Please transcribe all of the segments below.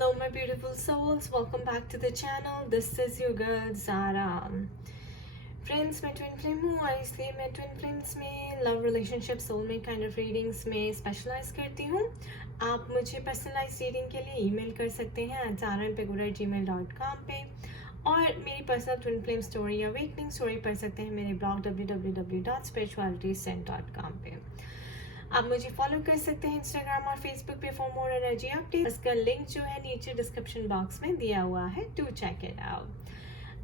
Hello my beautiful souls, welcome back to the channel. This is your girl Zara. Friends, मैं twin flame हूँ और इसलिए मैं twin flames में love relationship soulmate kind of readings में specialise करती हूँ. आप मुझे पर्सनलाइज रीडिंग के लिए ईमेल कर सकते हैं zaranpegura@gmail.com पे, और मेरी पर्सनल ट्विन फ्लेम स्टोरी या अवेकनिंग स्टोरी पढ़ सकते हैं मेरे ब्लॉग www.spiritualityzen.com पे. आप मुझे फॉलो कर सकते हैं इंस्टाग्राम और फेसबुक पे फॉर मोर एनर्जी अपडेट. इसका लिंक जो है नीचे डिस्क्रिप्शन बॉक्स में दिया हुआ है, टू चेक इट आउट.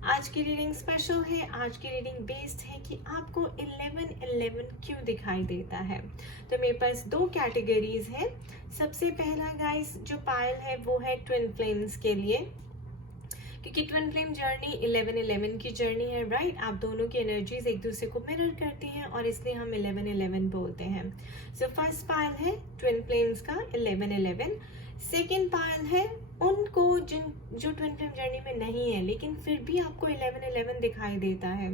आज की रीडिंग स्पेशल है. आज की रीडिंग बेस्ड है कि आपको 11-11 क्यों दिखाई देता है. तो मेरे पास दो कैटेगरीज है. सबसे पहला गाइस जो पायल है वो है ट्विन फ्लेम्स के लिए, क्योंकि ट्विन फ्लेम जर्नी 11-11 की जर्नी है, राइट. आप दोनों की एनर्जीज एक दूसरे को मिरर करती हैं और इसलिए हम 11-11 बोलते हैं. सो फर्स्ट पायल है ट्विन फ्लेम्स का 11-11. सेकेंड पायल है उनको जो ट्विन फ्लेम जर्नी में नहीं है लेकिन फिर भी आपको 11-11 दिखाई देता है.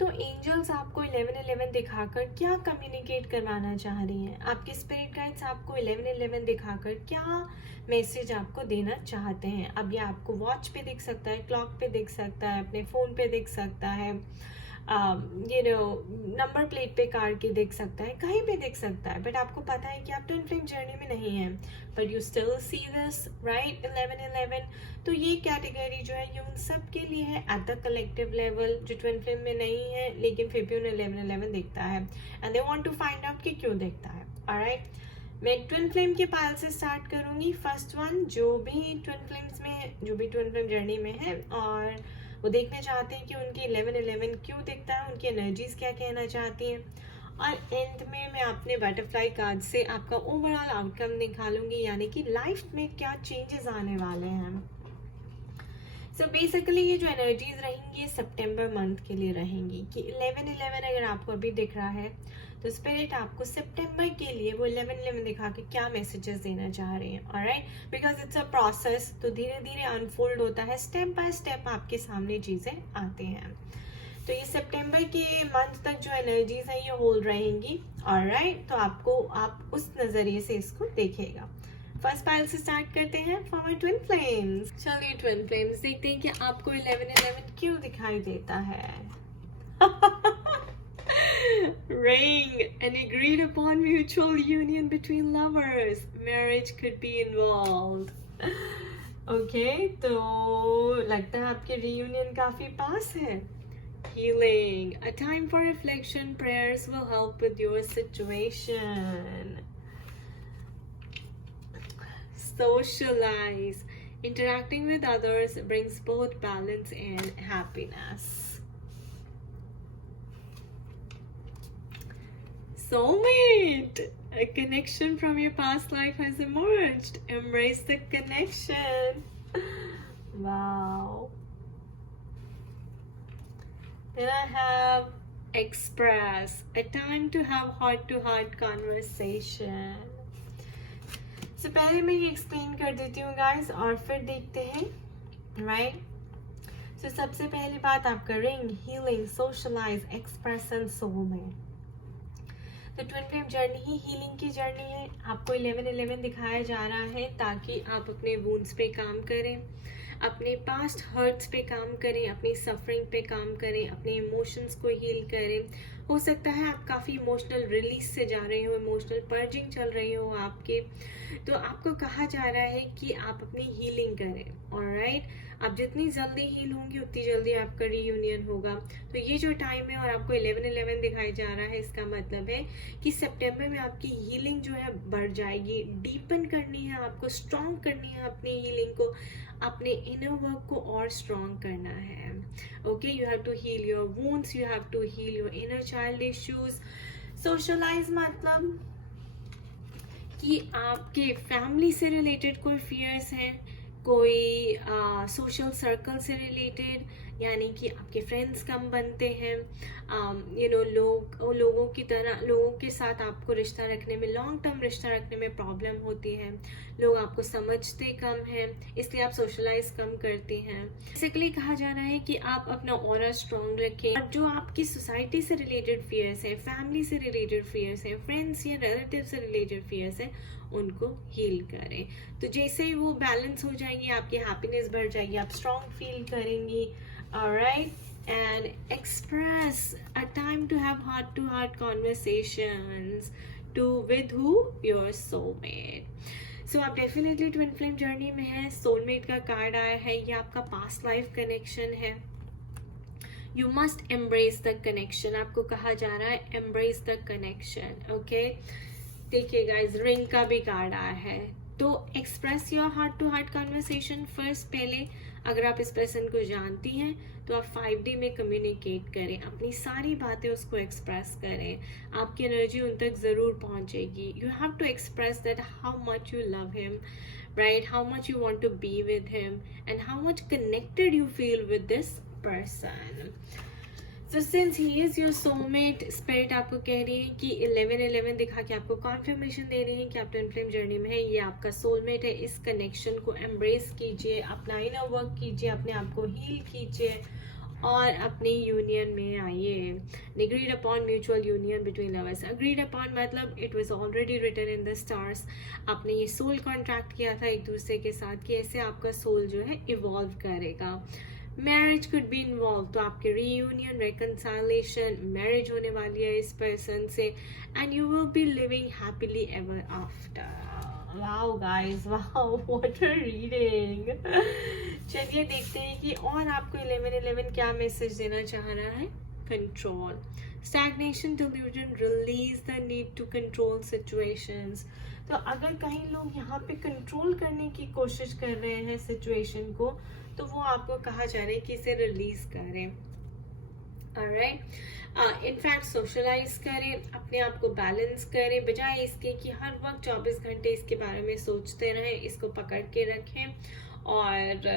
तो एंजल्स आपको 11-11 दिखाकर क्या कम्युनिकेट करवाना चाह रही हैं. आपके स्पिरिट गाइड्स आपको 11-11 दिखाकर क्या मैसेज आपको देना चाहते हैं. अब ये आपको वॉच पे दिख सकता है, क्लॉक पे दिख सकता है, अपने फ़ोन पे दिख सकता है, नंबर प्लेट पे कार के दिख सकता है, कहीं पे दिख सकता है. बट आपको पता है कि आप ट्विन फ्लेम जर्नी में नहीं हैं, but you still see this, right. 11-11 तो ये कैटेगरी जो है ये उन सब के लिए है एट द कलेक्टिव लेवल जो ट्विन फ्लेम में नहीं है लेकिन फिर भी उन्हें 11-11 दिखता है and they want to find out कि क्यों दिखता है. ऑलराइट, मैं ट्विन फ्लेम के पायल से स्टार्ट करूंगी. फर्स्ट वन जो भी ट्विन फ्लेम्स में है, जो भी ट्विन फ्लेम जर्नी में है और वो देखना चाहते हैं कि उनकी 11-11 क्यों दिखता है, उनकी एनर्जीज क्या कहना चाहती हैं. और एंड में मैं अपने बटरफ्लाई कार्ड से आपका ओवरऑल आउटकम निकालूंगी, यानी कि लाइफ में क्या चेंजेस आने वाले हैं. सो बेसिकली ये जो एनर्जीज रहेंगी ये सितंबर मंथ के लिए रहेंगी कि 11-11 अगर आपको अभी दिख रहा है तो स्पिरिट आपको सितंबर के लिए वो 11-11 दिखा के क्या मैसेजेस देना चाह रहे हैं. Alright, because it's a process, तो धीरे धीरे अनफोल्ड होता है, स्टेप बाय स्टेप आपके सामने चीज़ें आती हैं. तो ये सितंबर के मंथ तक जो एनर्जीज हैं ये होल्ड रहेंगी. ऑलराइट, तो आप उस नज़रिए से इसको देखेगा. फर्स्ट पायल से स्टार्ट करते हैं फॉर माय ट्विन फ्लेम्स. चलिए ट्विन फ्लेम्स देखते हैं कि आपको 11-11 क्यों दिखाई देता है. Ring, an agreed upon mutual union between lovers. Marriage could be involved. Okay, तो लगता है आपके reunion काफी पास है. Healing, a time for reflection. Prayers will help with your situation. Socialize, interacting with others brings both balance and happiness. Soulmate, a connection from your past life has emerged. Embrace the connection. Wow. Then I have express, a time to have heart-to-heart conversation. So पहले मैं ये explain कर देती हूँ guys और फिर देखते हैं, राइट. सो सबसे पहली बात आपका ring, healing, socialize, express and soulmate. तो ट्विन फ्लेम जर्नी ही हीलिंग की जर्नी है. आपको 11-11 दिखाया जा रहा है ताकि आप अपने वुंड्स पे काम करें, अपने पास्ट हर्ट्स पे काम करें, अपनी सफरिंग पे काम करें, अपने इमोशंस को हील करें. हो सकता है आप काफ़ी इमोशनल रिलीज से जा रहे हो, इमोशनल पर्जिंग चल रही हो आपके, तो आपको कहा जा रहा है कि आप अपनी हीलिंग करें. ऑलराइट, आप जितनी जल्दी हील होंगी उतनी जल्दी आपका रीयूनियन होगा. तो ये जो टाइम है और आपको 11-11 दिखाई जा रहा है, इसका मतलब है कि सितंबर में आपकी हीलिंग जो है बढ़ जाएगी. डीपन करनी है आपको, स्ट्रॉन्ग करनी है अपनी हीलिंग को, अपने इनर वर्क को और स्ट्रॉन्ग करना है. Okay, you have to heal your wounds, you have to heal your inner child issues. Socialize मतलब कि आपके फैमिली से रिलेटेड कोई फियर्स हैं, कोई सोशल सर्कल से रिलेटेड, यानी कि आपके फ्रेंड्स कम बनते हैं, लोगों की तरह लोगों के साथ आपको रिश्ता रखने में, लॉन्ग टर्म रिश्ता रखने में प्रॉब्लम होती है, लोग आपको समझते कम हैं, इसलिए आप सोशलाइज कम करते हैं. बेसिकली कहा जा रहा है कि आप अपना ऑरा स्ट्रॉन्ग रखें. और जो आपकी सोसाइटी से रिलेटेड फियर्स हैं, फैमिली से रिलेटेड फियर्स हैं, फ्रेंड्स या रिलेटिव से रिलेटेड फियर्स हैं, उनको हील करें। तो जैसे ही वो बैलेंस हो जाएंगी, आपकी हैप्पीनेस बढ़ जाएगी, आप स्ट्रॉन्ग फील करेंगी। Alright, and express a time to have heart to heart conversations to with who? Your soulmate. So आप डेफिनेटली ट्विन फ्लेम जर्नी में है। सोलमेट का कार्ड आया है, ये आपका पास्ट लाइफ कनेक्शन है। You must embrace the connection, आपको कहा जा रहा है एम्ब्रेस द कनेक्शन। ओके, देखिए गाइज, रिंग का भी कार्ड आया है। तो express your heart to heart conversation first. पहले अगर आप इस पर्सन को जानती हैं तो आप 5D में कम्युनिकेट करें, अपनी सारी बातें उसको एक्सप्रेस करें, आपकी एनर्जी उन तक ज़रूर पहुंचेगी। You have to express that how much you love him, right, how much you want to be with him and how much connected you feel with this person. So since he is your soulmate, spirit आपको कह रही है कि 11-11 दिखा के आपको conformation दे रही है कि आप ट्विन फ्लेम जर्नी में है, ये आपका सोलमेट है। इस कनेक्शन को एम्ब्रेस कीजिए, अपना इनर वर्क कीजिए, अपने आप को हील कीजिए और अपनी यूनियन में आइए। Agreed upon mutual union between lovers. Agreed upon मतलब it was already written in the stars. आपने ये सोल कॉन्ट्रैक्ट किया था एक दूसरे के साथ कि ऐसे आपका सोल जो है इवॉल्व करेगा। मैरिज कुड बी इन्वॉल्व, तो आपके रीयूनियन, रिकंसाइलेशन, मैरिज होने वाली है इस पर्सन से and you will be living happily ever after. Wow guys, wow, what a reading. चलिए देखते हैं कि और आपको 11-11 क्या मैसेज देना चाह रहा है। Control, stagnation, delusion, release the need to control situations. तो अगर कहीं लोग यहाँ पे कंट्रोल करने की कोशिश कर रहे हैं सिचुएशन को, तो वो आपको कहा जा रहा है कि इसे रिलीज करें। ऑलराइट, इनफैक्ट सोशलाइज करें, अपने आप को बैलेंस करें, बजाय इसके कि हर वक्त 24 घंटे इसके बारे में सोचते रहें। इसको पकड़ के रखें और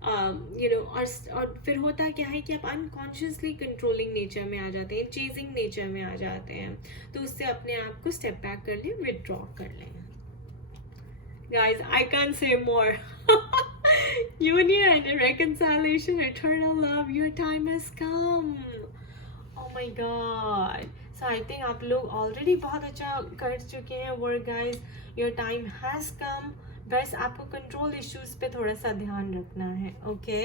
और फिर होता क्या है कि आप अनकॉन्शियसली कंट्रोलिंग नेचर में आ जाते हैं, चेजिंग नेचर में आ जाते हैं। तो उससे अपने आप को स्टेप बैक कर लें, विदड्रॉ कर लें। Guys, I can't say more. Union, reconciliation, eternal love, your time has come. Oh my God. So I think आप लोग already बहुत अच्छा कर चुके हैं work, guys. Your time has come. बस आपको कंट्रोल इश्यूज पे थोड़ा सा ध्यान रखना है। Okay,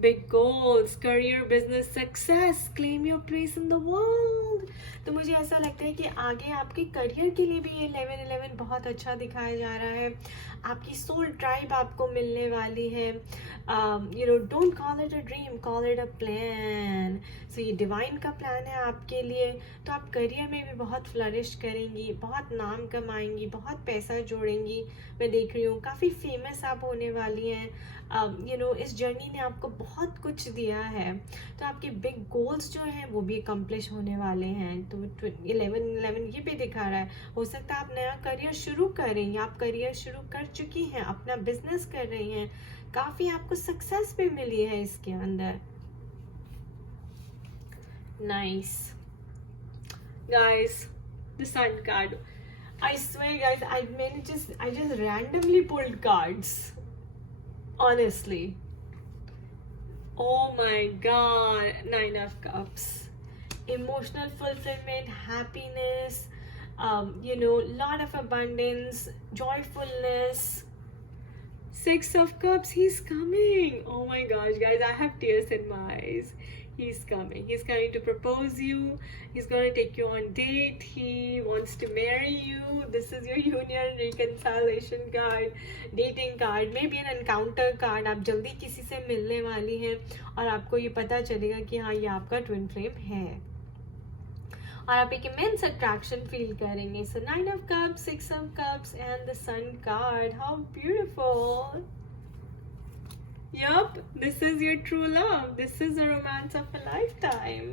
big goals, career, business success, claim your place in the world. तो मुझे ऐसा लगता है कि आगे आपके करियर के लिए भी ये 11-11 बहुत अच्छा दिखाया जा रहा है। आपकी सोल ट्राइब आपको मिलने वाली है। Don't call it a dream, call it a plan. So ये डिवाइन का प्लान है आपके लिए। तो आप करियर में भी बहुत फ्लरिश करेंगी, बहुत नाम कमाएंगी, बहुत पैसा जोड़ेंगी। मैं देख रही हूँ काफ़ी फेमस आप होने वाली हैं। इस जर्नी ने आपको बहुत कुछ दिया है। तो आपके बिग गोल्स जो हैं वो भी अकम्प्लिश होने वाले हैं। तो 11-11 ये भी दिखा रहा है। हो सकता है आप नया करियर शुरू करें, आप करियर शुरू कर चुकी हैं, अपना बिजनेस कर रही हैं, काफ़ी आपको सक्सेस भी मिली है इसके अंदर। Nice guys, the sun card, I swear guys, I just randomly pulled cards. Honestly. Oh my God. 9 of Cups. Emotional fulfillment, happiness, lot of abundance, joyfulness. 6 of Cups, he's coming. Oh my gosh, guys, I have tears in my eyes. He's coming. He's coming to propose you. He's going to take you on date. He wants to marry you. This is your union, reconciliation card, dating card, maybe an encounter card. आप जल्दी किसी से मिलने वाली हैं और आपको ये पता चलेगा कि हाँ, ये आपका ट्विन फ्लेम है और आप एक इमेंस अट्रैक्शन फील करेंगे। So 9 of Cups, 6 of Cups and the Sun card. How beautiful. Yup, this is your true love. This is the romance of a lifetime.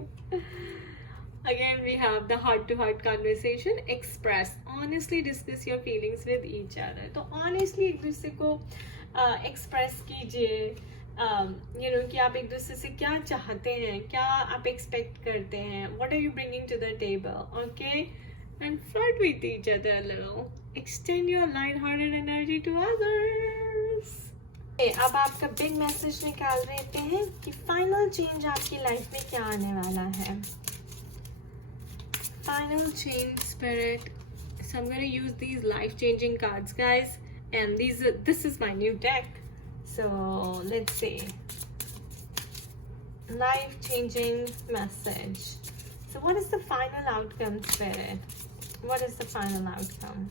Again, we have the heart-to-heart conversation. Express. Honestly discuss your feelings with each other. तो honestly एक दूसरे को express कीजिए, कि आप एक दूसरे से क्या चाहते हैं, क्या आप expect करते हैं, what are you bringing to the table, okay? And flirt with each other a little. Extend your light-hearted energy to others. अब आपका बिग मैसेज निकाल लेते हैं कि फाइनल चेंज आपकी लाइफ में क्या आने वाला है। Final change spirit. So I'm going to use these life-changing cards, guys, and this is my new deck. So let's see. Life-changing message. So what is the final outcome, spirit? What is the final outcome?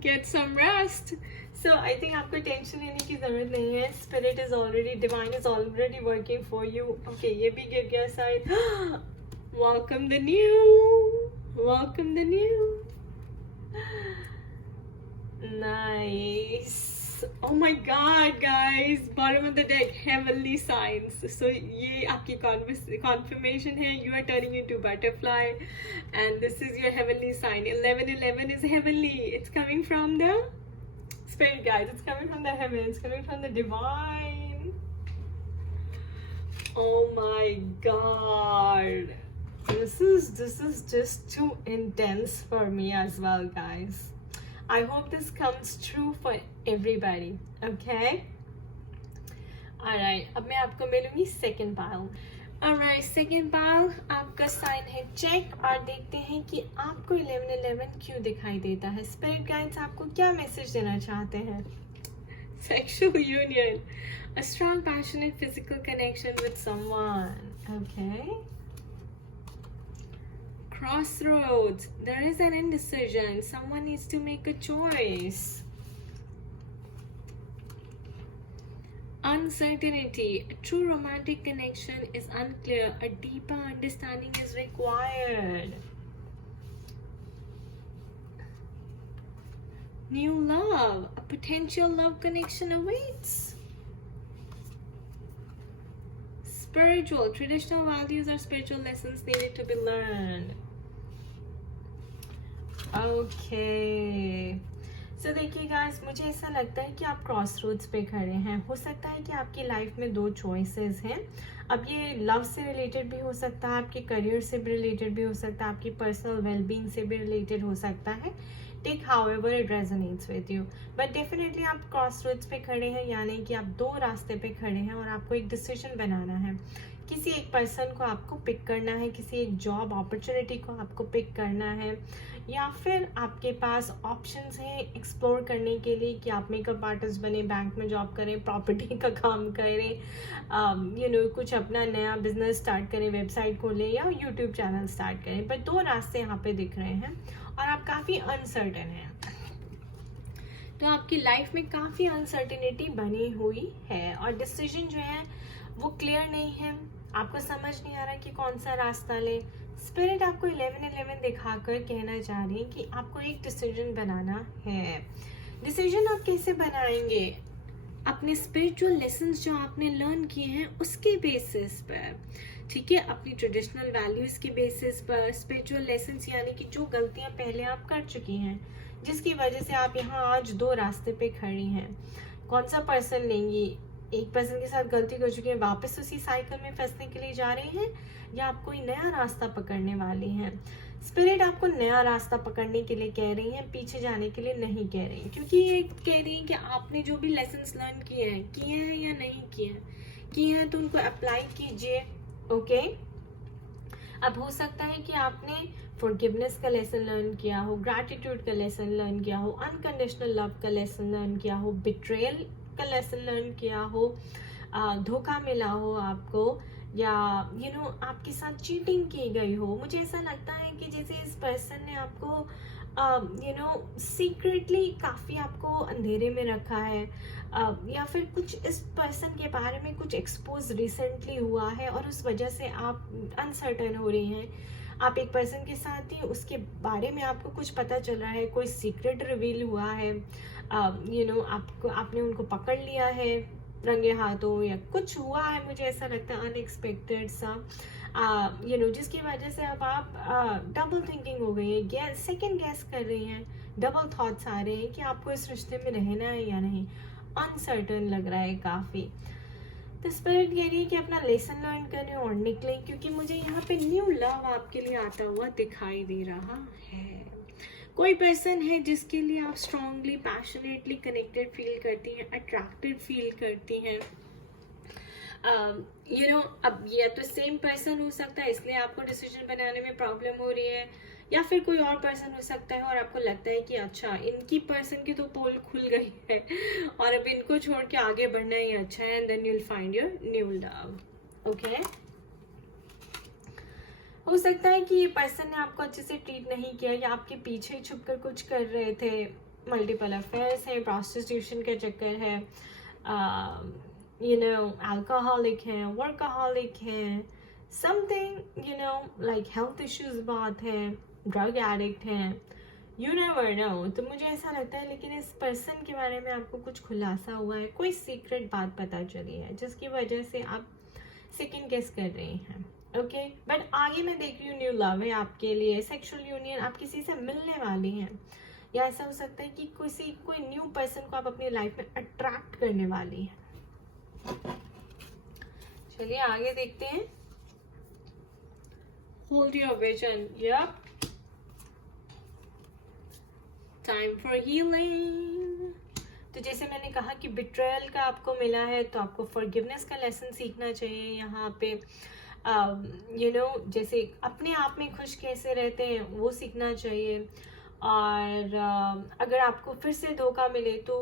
Get some rest. So I think आपको tension लेने की जरूरत नहीं है. Spirit is already, divine is already working for you. Okay, ये भी गिर गया शायद. Welcome the new. Welcome the new. Nice. Oh my God, guys! Bottom of the deck, heavenly signs. So ये आपकी confirmation है. You are turning into butterfly, and this is your heavenly sign. 1111 is heavenly. It's coming from the spirit, guys. It's coming from the heaven. It's coming from the divine. Oh my God! This is just too intense for me as well, guys. I hope this comes true for everybody. Okay? Alright, अब मैं आपको मिलूंगी second pile. Alright, second pile आपका sign है check, और देखते हैं कि आपको 1111 क्यों दिखाई देता है. Spirit guides आपको क्या मैसेज देना चाहते हैं? Sexual union, a strong passionate physical connection with someone. Okay. Crossroads, there is an indecision. Someone needs to make a choice. Uncertainty, a true romantic connection is unclear. A deeper understanding is required. New love, a potential love connection awaits. Spiritual, traditional values or spiritual lessons needed to be learned. Okay. So देखिए guys, मुझे ऐसा लगता है कि आप crossroads पे खड़े हैं. हो सकता है कि आपकी लाइफ में दो चॉइसेस हैं. अब ये लव से रिलेटेड भी हो सकता है, आपके करियर से भी रिलेटेड भी हो सकता है, आपकी पर्सनल वेलबींग से भी रिलेटेड हो सकता है. Take however it resonates with you, but definitely आप क्रॉस रोड्स पे खड़े हैं, यानी कि आप दो रास्ते पे खड़े हैं और आपको एक डिसीजन बनाना है. किसी एक पर्सन को आपको पिक करना है, किसी एक जॉब अपॉर्चुनिटी को आपको पिक करना है, या फिर आपके पास ऑप्शंस हैं एक्सप्लोर करने के लिए कि आप मेकअप आर्टिस्ट बने, बैंक में जॉब करें, प्रॉपर्टी का काम करें, कुछ अपना नया बिजनेस स्टार्ट करें, वेबसाइट खोलें या यूट्यूब चैनल स्टार्ट करें. बट दो रास्ते यहाँ पे दिख रहे हैं और आप काफ़ी अनसर्टेन हैं. तो आपकी लाइफ में काफ़ी अनसर्टेनिटी बनी हुई है और डिसीजन जो है वो क्लियर नहीं है. आपको समझ नहीं आ रहा कि कौन सा रास्ता ले. स्पिरिट आपको 1111 दिखाकर कहना चाह रही है कि आपको एक डिसीजन बनाना है. डिसीजन आप कैसे बनाएंगे? अपने स्पिरिचुअल लेसन्स जो आपने लर्न किए हैं उसके बेसिस पर, ठीक है, अपनी ट्रेडिशनल वैल्यूज़ के बेसिस पर. स्पिरिचुअल लेसन्स यानी कि जो गलतियां पहले आप कर चुकी हैं, जिसकी वजह से आप यहाँ आज दो रास्ते पे खड़ी हैं. कौन सा पर्सन लेंगी? एक पर्सन के साथ गलती कर चुकी है, वापस उसी साइकिल में फंसने के लिए जा रही हैं, या आप कोई नया रास्ता पकड़ने वाली हैं? स्पिरिट आपको नया रास्ता पकड़ने के लिए कह रही हैं, पीछे जाने के लिए नहीं कह रही, क्योंकि ये कह रही हैं कि आपने जो भी लेसन्स लर्न किए हैं या नहीं किए हैं तो उनको अप्लाई कीजिए. ओके. अब हो सकता है कि आपने फॉरगिवनेस का लेसन लर्न किया हो, ग्रैटिट्यूड का लेसन लर्न किया हो, अनकंडीशनल लव का लेसन लर्न किया हो, बिट्रेयल का लेसन लर्न किया हो, धोखा मिला हो आपको, या आपके साथ चीटिंग की गई हो. मुझे ऐसा लगता है कि जैसे इस पर्सन ने आपको सीक्रेटली काफ़ी आपको अंधेरे में रखा है, या फिर कुछ इस पर्सन के बारे में कुछ एक्सपोज रिसेंटली हुआ है और उस वजह से आप अनसर्टन हो रही हैं. आप एक पर्सन के साथ थी, उसके बारे में आपको कुछ पता चल रहा है, कोई सीक्रेट रिवील हुआ है, आपने उनको पकड़ लिया है रंगे हाथों, या कुछ हुआ है. मुझे ऐसा लगता है अनएक्सपेक्टेड सा, जिसकी वजह से अब आप डबल थिंकिंग हो गई है, सेकंड गैस कर रही हैं, डबल थॉट्स आ रहे हैं कि आपको इस रिश्ते में रहना है या नहीं. अनसर्टन लग रहा है काफ़ी. तो स्पिरिट कह रही है कि अपना लेसन लर्न करें और निकलें, क्योंकि मुझे यहाँ पे न्यू लव आपके लिए आता हुआ दिखाई दे रहा है. कोई पर्सन है जिसके लिए आप स्ट्रांगली पैशनेटली कनेक्टेड फील करती हैं, अट्रैक्टेड फील करती हैं. अब या तो सेम पर्सन हो सकता है इसलिए आपको डिसीजन बनाने में प्रॉब्लम हो रही है, या फिर कोई और पर्सन हो सकता है और आपको लगता है कि अच्छा इनकी पर्सन की तो पोल खुल गई है और अब इनको छोड़ के आगे बढ़ना ही अच्छा है, and then you will find your new love. Okay, हो सकता है कि ये पर्सन ने आपको अच्छे से ट्रीट नहीं किया या आपके पीछे छुप कर कुछ कर रहे थे. मल्टीपल अफेयर्स है, प्रोस्टिट्यूशन का चक्कर है, अल्कोहलिक है, वर्कaholic है, समथिंग लाइक हेल्थ इश्यूज बात है, ड्रग एडिक्ट है, यू नेवर नो. तो मुझे ऐसा लगता है लेकिन इस पर्सन के बारे में आपको कुछ खुलासा हुआ है, कोई सीक्रेट बात पता चली है जिसकी वजह से आप सेकंड गेस कर रहे हैं. ओके, बट आगे मैं देख रही हूँ न्यू लव है आपके लिए, सेक्सुअल यूनियन, आप किसी से मिलने वाली हैं, या ऐसा हो सकता है कि कोई न्यू पर्सन को आप अपनी लाइफ में अट्रैक्ट करने वाली हैं. चलिए आगे देखते हैं. Hold your vision. Yup, time for healing. तो जैसे मैंने कहा कि बिट्रेयल का आपको मिला है तो आपको फॉरगिवनेस का लेसन सीखना चाहिए यहाँ पे. जैसे अपने आप में खुश कैसे रहते हैं वो सीखना चाहिए. और अगर आपको फिर से धोखा मिले तो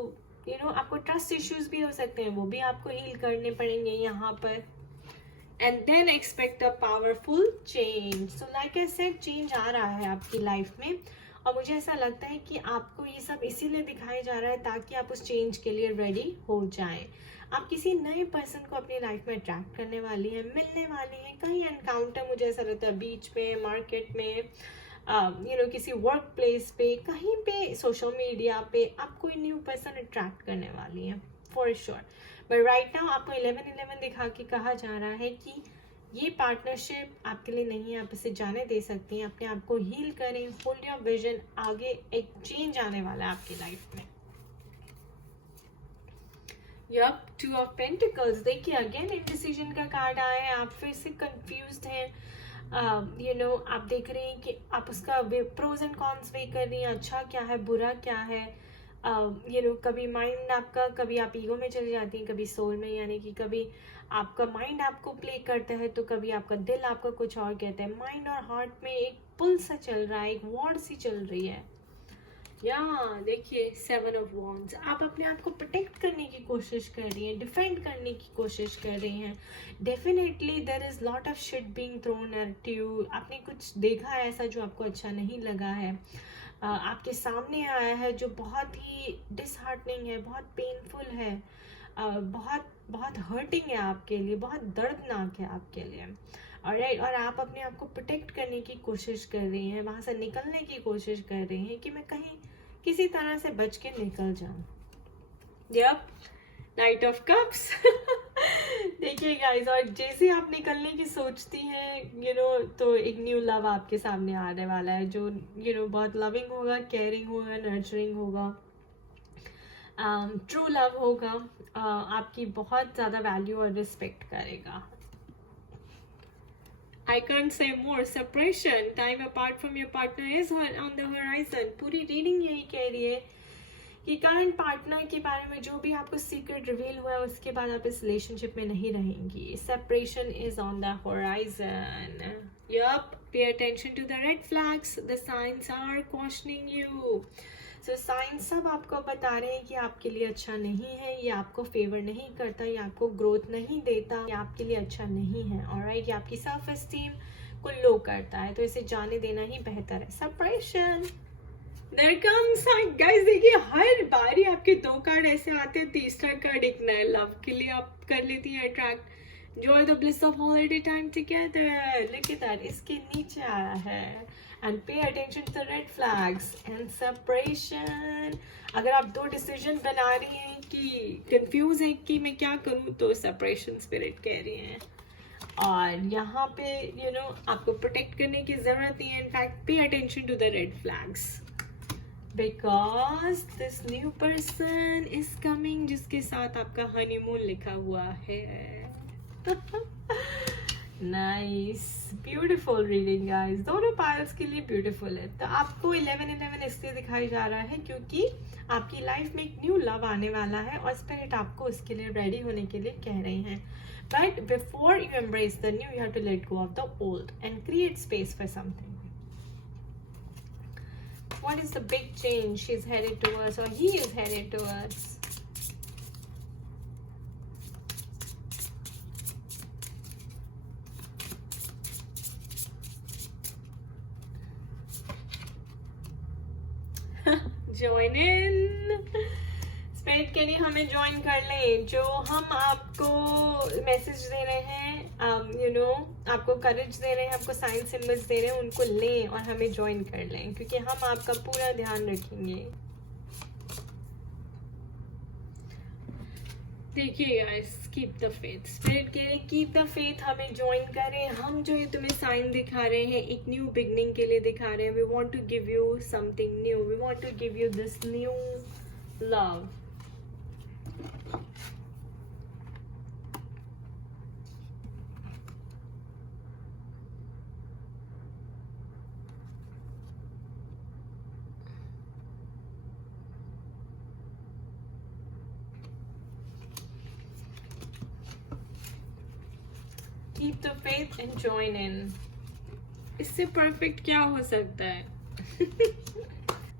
आपको ट्रस्ट इश्यूज भी हो सकते हैं, वो भी आपको हील करने पड़ेंगे यहाँ पर. And then expect a powerful change. So like I said, change आ रहा है आपकी लाइफ में और मुझे ऐसा लगता है कि आपको ये सब इसीलिए दिखाया जा रहा है ताकि आप उस चेंज के लिए रेडी हो जाएं. आप किसी नए पर्सन को अपनी लाइफ में अट्रैक्ट करने वाली हैं, मिलने वाली हैं. कहीं एनकाउंटर मुझे ऐसा लगता है, बीच पे, मार्केट में, किसी वर्क प्लेस पे, कहीं पे, सोशल मीडिया पे आप कोई न्यू पर्सन अट्रैक्ट करने वाली हैं for sure. But right now आपको 11-11 दिखा के कहा जा रहा है कि ये पार्टनरशिप आपके लिए नहीं है, आप इसे जाने दे सकती हैं. अपने आप को हील करें, होल्ड योर विजन, आगे एक चेंज आने वाला है आपकी लाइफ में. Yup, 2 of pentacles. देखिए अगेन इंडिसीजन का कार्ड आया है, आप फिर से कंफ्यूज्ड हैं. आप देख रहे हैं कि आप उसका प्रोज एंड कॉन्स वे कर रही हैं, अच्छा क्या है, बुरा क्या है. कभी माइंड आपका, कभी आप ईगो में चली जाती हैं, कभी सोल में, यानी कि कभी आपका माइंड आपको प्ले करता है तो कभी आपका दिल आपका कुछ और कहता है. माइंड और हार्ट में एक पुल सा चल रहा है, एक वॉर सी चल रही है. देखिए 7 ऑफ वॉन्ड्स. आप अपने आप को प्रोटेक्ट करने की कोशिश कर रही हैं, डिफेंड करने की कोशिश कर रही हैं. Definitely there is lot of shit being thrown at you. आपने कुछ देखा है ऐसा जो आपको अच्छा नहीं लगा है, आपके सामने आया है जो बहुत ही डिसहार्टनिंग है, बहुत पेनफुल है, बहुत बहुत हर्टिंग है आपके लिए, बहुत दर्दनाक है आपके लिए. और आप अपने आप को प्रोटेक्ट करने की कोशिश कर रही हैं, वहाँ से निकलने की कोशिश कर रही हैं कि मैं कहीं किसी तरह से बच के निकल जाऊं. Yup, knight of cups. देखिए गाइस, और जैसे आप निकलने की सोचती हैं तो एक न्यू लव आपके सामने आने वाला है जो बहुत लविंग होगा, केयरिंग होगा, नर्चरिंग होगा, ट्रू लव होगा, आपकी बहुत ज़्यादा वैल्यू और रिस्पेक्ट करेगा. I can't say more. Separation, time apart from your partner is on the horizon. पूरी रीडिंग यही कह रही है कि करंट पार्टनर के बारे में जो भी आपको सीक्रेट रिवील हुआ है उसके बाद आप इस रिलेशनशिप में नहीं रहेंगी. Separation is on the horizon. Yup, pay attention to the red flags. The signs are cautioning you. So science सब आपको बता रहे हैं कि आपके लिए अच्छा नहीं है, ये आपको फेवर नहीं करता, ये आपको ग्रोथ नहीं देता, ये आपके लिए अच्छा नहीं है. ऑलराइट, ये आपकी सेल्फ एस्टीम को लो करता है, तो इसे जाने देना ही बेहतर है. सेपरेशन. There comes, guys, देखिए हर बारी आपके 2 कार्ड ऐसे आते हैं, तीसरा कार्ड एक नए लव के लिए आप कर लेती है attract. Joy the bliss of holiday time together. Look at that. इसके नीचे आया है. And pay attention to the red flags and separation. अगर आप 2 डिसीजन बना रही हैं कि कंफ्यूज है कि मैं क्या करूँ, तो सेपरेशन स्पिरिट कह रही हैं. और यहाँ पे आपको प्रोटेक्ट करने की जरूरत नहीं है. In fact pay attention to the red flags because this new person is coming जिसके साथ आपका हनीमून लिखा हुआ है. नाइस, ब्यूटीफुल रीडिंग गाइस, दोनों पायल्स के लिए ब्यूटीफुल है। तो आपको 11-11 इसलिए दिखाई जा रहा है क्योंकि आपकी लाइफ में एक न्यू लव आने वाला है और स्पिरिट आपको उसके लिए रेडी होने के लिए कह रहे हैं। But before you embrace the new, you have to let go of the old and create space for something. What is the big change she's headed towards or he is headed towards? Join in. Spirit के लिए हमें join कर लें। जो हम आपको message दे रहे हैं, यू नो, आपको करेज दे रहे हैं, आपको साइन सिंबल्स दे रहे हैं, उनको लें और हमें ज्वाइन कर लें क्योंकि हम आपका पूरा ध्यान रखेंगे। देखिए guys, keep the faith. Spirit के लिए कीप द फेथ, हमें ज्वाइन करें। हम जो ये तुम्हें साइन दिखा रहे हैं एक न्यू बिगनिंग के लिए दिखा रहे हैं। We want to give you something new, we want to give you this new love. Keep the faith and join in. इससे perfect क्या हो सकता है?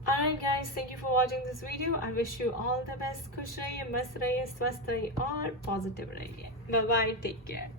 Alright guys, thank you for watching this video. I wish you all the best. खुश रहिए, मस्त रहिए, स्वस्थ रहिए और positive रहिए. Bye bye, take care.